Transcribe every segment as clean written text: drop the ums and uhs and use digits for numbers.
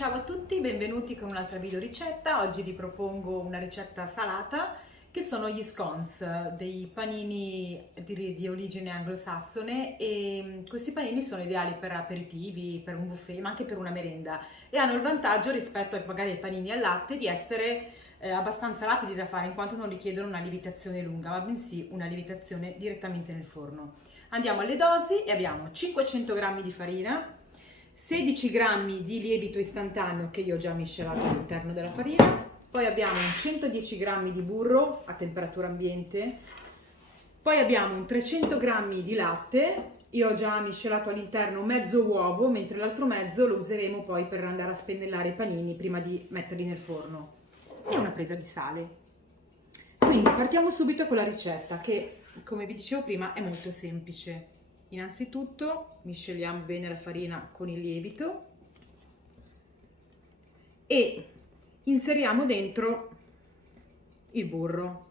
Ciao a tutti, benvenuti con un'altra video ricetta. Oggi vi propongo una ricetta salata che sono gli scones, dei panini di origine anglosassone, e questi panini sono ideali per aperitivi, per un buffet, ma anche per una merenda, e hanno il vantaggio rispetto magari ai panini al latte di essere abbastanza rapidi da fare, in quanto non richiedono una lievitazione lunga, ma bensì una lievitazione direttamente nel forno. Andiamo alle dosi e abbiamo 500 g di farina, 16 g di lievito istantaneo che io ho già miscelato all'interno della farina, poi abbiamo 110 g di burro a temperatura ambiente, poi abbiamo un 300 g di latte, io ho già miscelato all'interno mezzo uovo, mentre l'altro mezzo lo useremo poi per andare a spennellare i panini prima di metterli nel forno, e una presa di sale. Quindi partiamo subito con la ricetta che, come vi dicevo prima, è molto semplice. Innanzitutto misceliamo bene la farina con il lievito e inseriamo dentro il burro.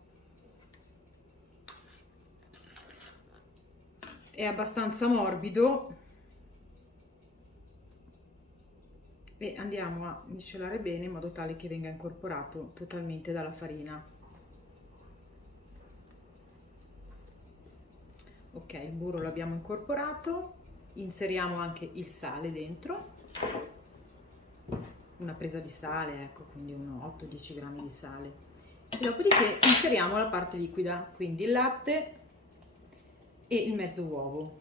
È abbastanza morbido e andiamo a miscelare bene in modo tale che venga incorporato totalmente dalla farina. Ok, il burro l'abbiamo incorporato, inseriamo anche il sale dentro, una presa di sale, ecco, quindi 8-10 g di sale, e dopodiché inseriamo la parte liquida, quindi il latte e il mezzo uovo.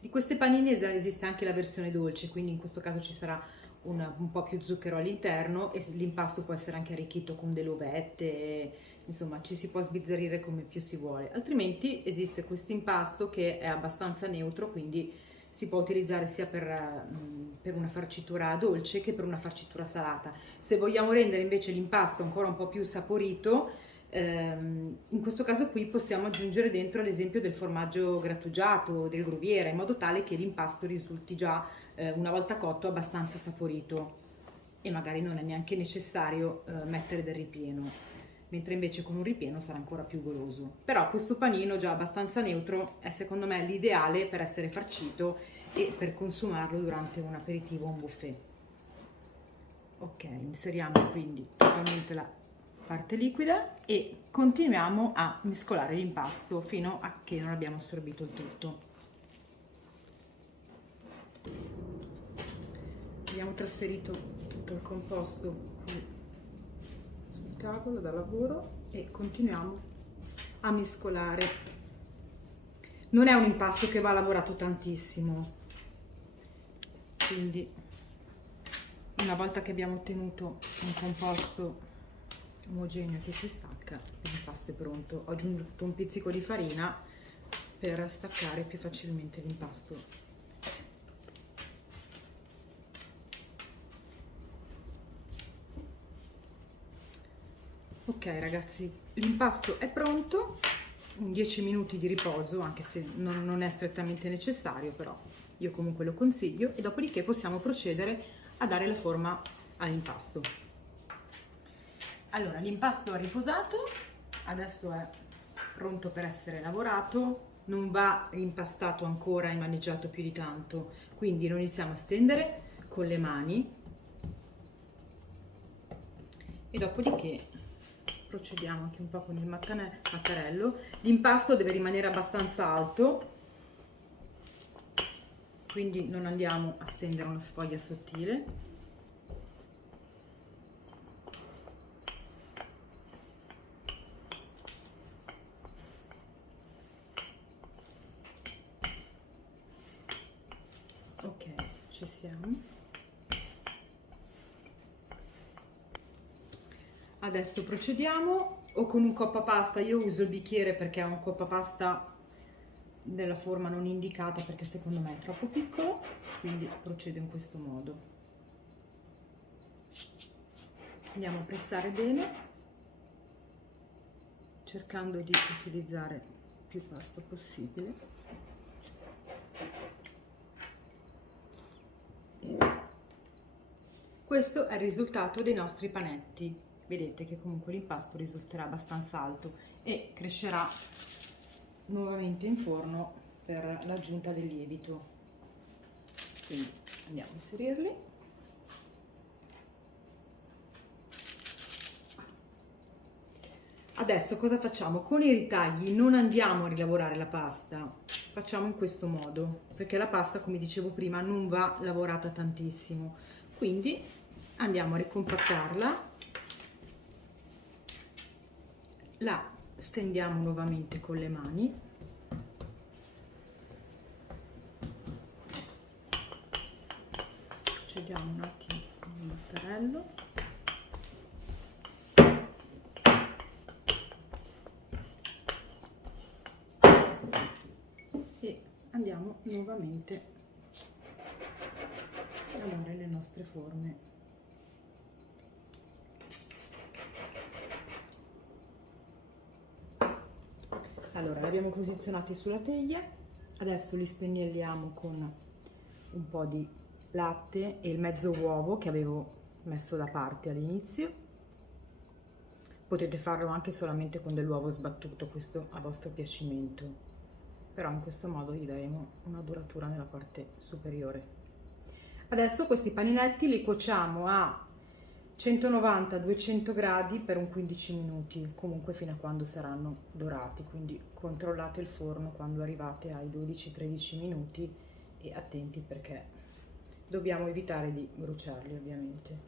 Di queste panini esiste anche la versione dolce, quindi in questo caso ci sarà un po' più zucchero all'interno e l'impasto può essere anche arricchito con delle uvette, insomma ci si può sbizzarrire come più si vuole. Altrimenti esiste questo impasto che è abbastanza neutro, quindi si può utilizzare sia per una farcitura dolce che per una farcitura salata. Se vogliamo rendere invece l'impasto ancora un po' più saporito, in questo caso qui possiamo aggiungere dentro ad esempio del formaggio grattugiato, del Gruyère, in modo tale che l'impasto risulti già una volta cotto abbastanza saporito, e magari non è neanche necessario mettere del ripieno, mentre invece con un ripieno sarà ancora più goloso. Però questo panino già abbastanza neutro è secondo me l'ideale per essere farcito e per consumarlo durante un aperitivo o un buffet. Ok, inseriamo quindi totalmente la parte liquida e continuiamo a mescolare l'impasto fino a che non abbiamo assorbito il tutto. Abbiamo trasferito tutto il composto sul tavolo da lavoro e continuiamo a mescolare. Non è un impasto che va lavorato tantissimo, quindi una volta che abbiamo ottenuto un composto omogeneo che si stacca, l'impasto è pronto. Ho aggiunto un pizzico di farina per staccare più facilmente l'impasto. Ok ragazzi, l'impasto è pronto, 10 minuti di riposo, anche se non è strettamente necessario, però io comunque lo consiglio, e dopodiché possiamo procedere a dare la forma all'impasto. Allora, l'impasto è riposato, adesso è pronto per essere lavorato, non va impastato ancora e maneggiato più di tanto, quindi lo iniziamo a stendere con le mani e dopodiché procediamo anche un po' con il mattarello. L'impasto deve rimanere abbastanza alto, quindi non andiamo a stendere una sfoglia sottile. Ok, ci siamo. Adesso procediamo o con un coppapasta. Io uso il bicchiere perché è un coppapasta della forma non indicata, perché secondo me è troppo piccolo, quindi procedo in questo modo. Andiamo a pressare bene, cercando di utilizzare più pasta possibile. Questo è il risultato dei nostri panetti. Vedete che comunque l'impasto risulterà abbastanza alto e crescerà nuovamente in forno per l'aggiunta del lievito. quindi andiamo a inserirli. Adesso cosa facciamo? Con i ritagli non andiamo a rilavorare la pasta, facciamo in questo modo, perché la pasta, come dicevo prima, non va lavorata tantissimo. Quindi andiamo a ricompattarla, la stendiamo nuovamente con le mani, cediamo un attimo il mattarello e andiamo nuovamente a dare le nostre forme. Allora, li abbiamo posizionati sulla teglia, adesso li spennelliamo con un po' di latte e il mezzo uovo che avevo messo da parte all'inizio. Potete farlo anche solamente con dell'uovo sbattuto, questo a vostro piacimento, però in questo modo gli daremo una duratura nella parte superiore. Adesso questi paninetti li cuociamo a 190-200 gradi per un 15 minuti, comunque fino a quando saranno dorati, quindi controllate il forno quando arrivate ai 12-13 minuti e attenti perché dobbiamo evitare di bruciarli ovviamente.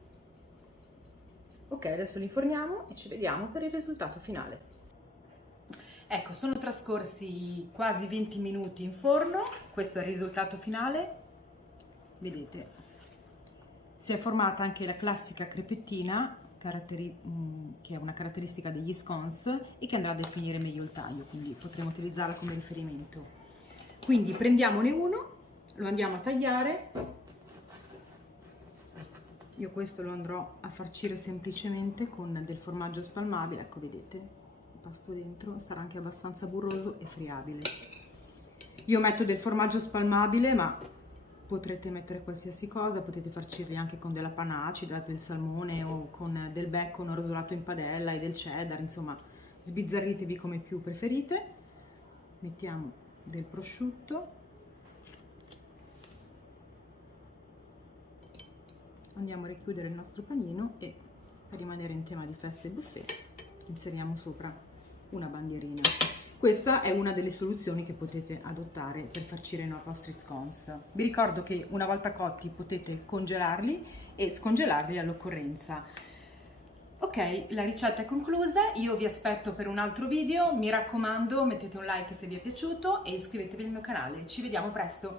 Ok, adesso li inforniamo e ci vediamo per il risultato finale. Ecco, sono trascorsi quasi 20 minuti in forno, questo è il risultato finale, vedete. Si è formata anche la classica crepettina, che è una caratteristica degli scones e che andrà a definire meglio il taglio, quindi potremo utilizzarla come riferimento. Quindi prendiamone uno, lo andiamo a tagliare. Io questo lo andrò a farcire semplicemente con del formaggio spalmabile, ecco vedete, impasto dentro, sarà anche abbastanza burroso e friabile. Io metto del formaggio spalmabile, ma potrete mettere qualsiasi cosa, potete farcirli anche con della panna acida, del salmone o con del bacon rosolato in padella e del cheddar, insomma sbizzarritevi come più preferite. Mettiamo del prosciutto, andiamo a richiudere il nostro panino e per rimanere in tema di feste e buffet inseriamo sopra una bandierina. Questa è una delle soluzioni che potete adottare per farcire i vostri scones. Vi ricordo che una volta cotti potete congelarli e scongelarli all'occorrenza. Ok, la ricetta è conclusa, io vi aspetto per un altro video, mi raccomando mettete un like se vi è piaciuto e iscrivetevi al mio canale, ci vediamo presto!